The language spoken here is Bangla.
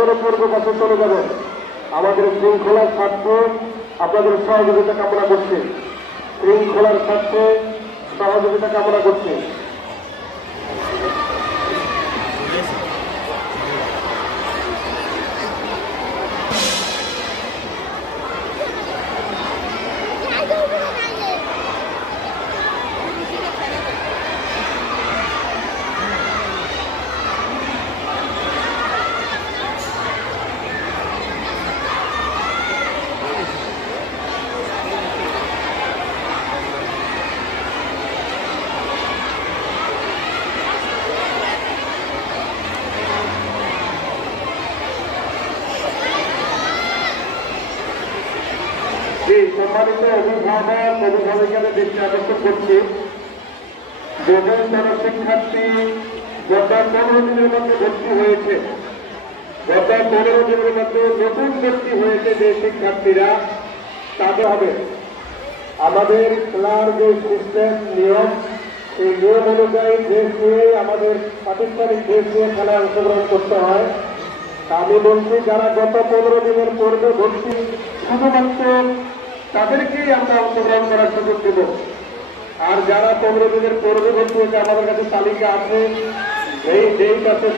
অনুরোধ করবো পাশে চলে যাবেন। আমাদের শৃঙ্খলার স্বার্থে আপনাদের সহযোগিতা কামনা করছি, শৃঙ্খলার স্বার্থে সহযোগিতা কামনা করছি। সম্মানিত অভিভাবক অভিভাবিকাদের দৃষ্টি আকর্ষণ করছি, যেজন যারা শিক্ষার্থী গত 15 দিনের মধ্যে ভর্তি হয়েছে, গত 15 দিনের মধ্যে নতুন ভর্তি হয়েছে যে শিক্ষার্থীরা, তাদের হবে আমাদের খেলার যে সিস্টেম নিয়ম, সেই নিয়ম অনুযায়ী ড্রেস নিয়ে আমাদের প্রাতিষ্ঠানিক ড্রেস নিয়ে খেলায় অংশগ্রহণ করতে হয়। আমি বলছি যারা গত 15 দিনের পূর্বে ভর্তি, শুধুমাত্র তাদেরকেই আমরা অংশগ্রহণ করার সুযোগ দেব। আর যারা 15 দিনের পূর্বে ভর্তি হয়েছে, আমাদের কাছে তালিকা আছে, যেই কাছে